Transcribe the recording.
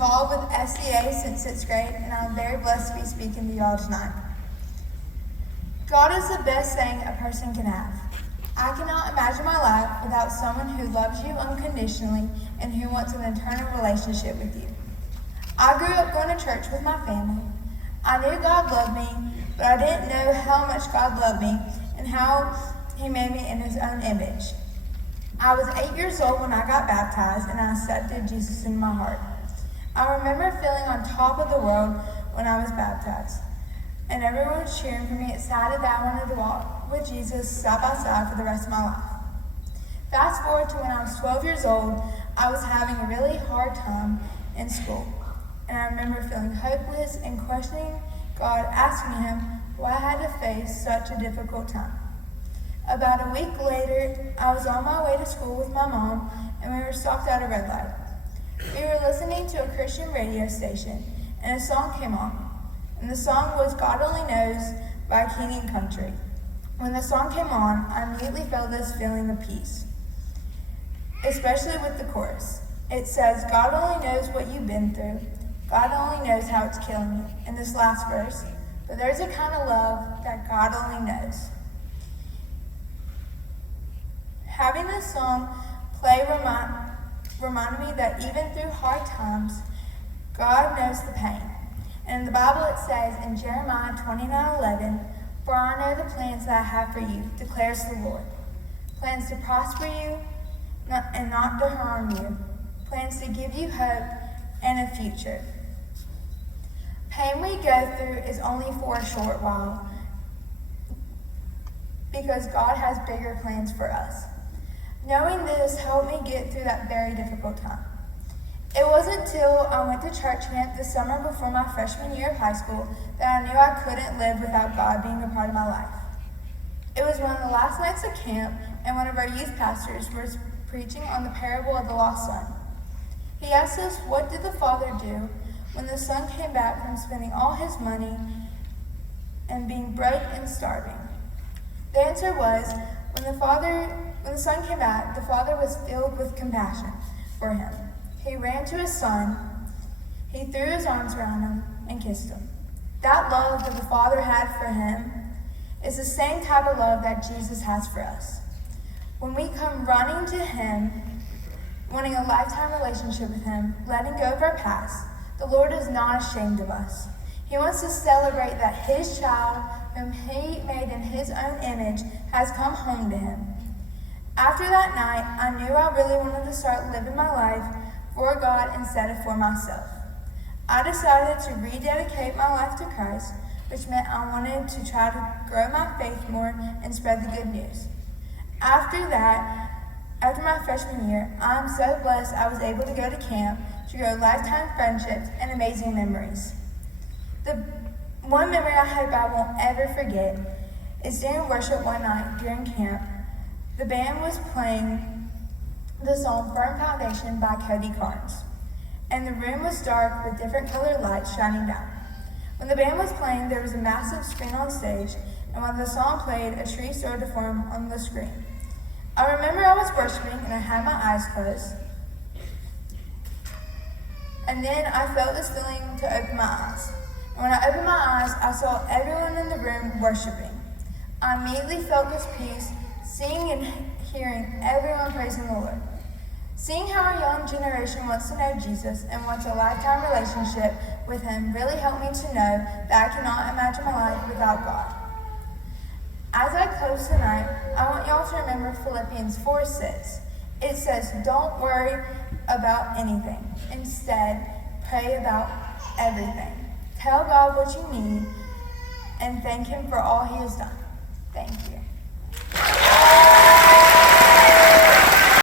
involved with SCA since 6th grade, and I'm very blessed to be speaking to y'all tonight. God is the best thing a person can have. I cannot imagine my life without someone who loves you unconditionally and who wants an eternal relationship with you. I grew up going to church with my family. I knew God loved me, but I didn't know how much God loved me and how He made me in His own image. I was 8 years old when I got baptized and I accepted Jesus in my heart. I remember feeling on top of the world when I was baptized, and everyone was cheering for me, excited that I wanted to walk with Jesus side by side for the rest of my life. Fast forward to when I was 12 years old, I was having a really hard time in school, and I remember feeling hopeless and questioning God, asking Him why I had to face such a difficult time. About a week later, I was on my way to school with my mom, and we were stopped at a red light. We were listening to a Christian radio station, and a song came on. And the song was God Only Knows by King and Country. When the song came on, I immediately felt this feeling of peace, especially with the chorus. It says, God only knows what you've been through. God only knows how it's killing you, in this last verse. But there's a kind of love that God only knows. Having this song play reminded me that even through hard times, God knows the pain. And in the Bible it says in Jeremiah 29:11, For I know the plans that I have for you, declares the Lord. Plans to prosper you and not to harm you. Plans to give you hope and a future. Pain we go through is only for a short while because God has bigger plans for us. Knowing this helped me get through that very difficult time. It wasn't until I went to church camp the summer before my freshman year of high school that I knew I couldn't live without God being a part of my life. It was one of the last nights of camp, and one of our youth pastors was preaching on the parable of the lost son. He asked us, what did the father do when the son came back from spending all his money and being broke and starving? The answer was, when the son came back, the father was filled with compassion for him. He ran to his son, he threw his arms around him, and kissed him. That love that the Father had for him is the same type of love that Jesus has for us. When we come running to Him, wanting a lifetime relationship with Him, letting go of our past, the Lord is not ashamed of us. He wants to celebrate that His child, whom He made in His own image, has come home to Him. After that night, I knew I really wanted to start living my life for God instead of for myself. I decided to rededicate my life to Christ, which meant I wanted to try to grow my faith more and spread the good news. After my freshman year, I'm so blessed I was able to go to camp to grow lifetime friendships and amazing memories. The one memory I hope I won't ever forget is during worship one night during camp, the band was playing the song Firm Foundation by Cody Carnes, and the room was dark with different colored lights shining down. When the band was playing, there was a massive screen on stage, and when the song played, a tree started to form on the screen. I remember I was worshiping and I had my eyes closed, and then I felt this feeling to open my eyes. And when I opened my eyes, I saw everyone in the room worshiping. I immediately felt this peace, seeing and hearing everyone praising the Lord. Seeing how our young generation wants to know Jesus and wants a lifetime relationship with Him really helped me to know that I cannot imagine my life without God. As I close tonight, I want y'all to remember Philippians 4:6. It says, don't worry about anything. Instead, pray about everything. Tell God what you need and thank Him for all He has done. Thank you.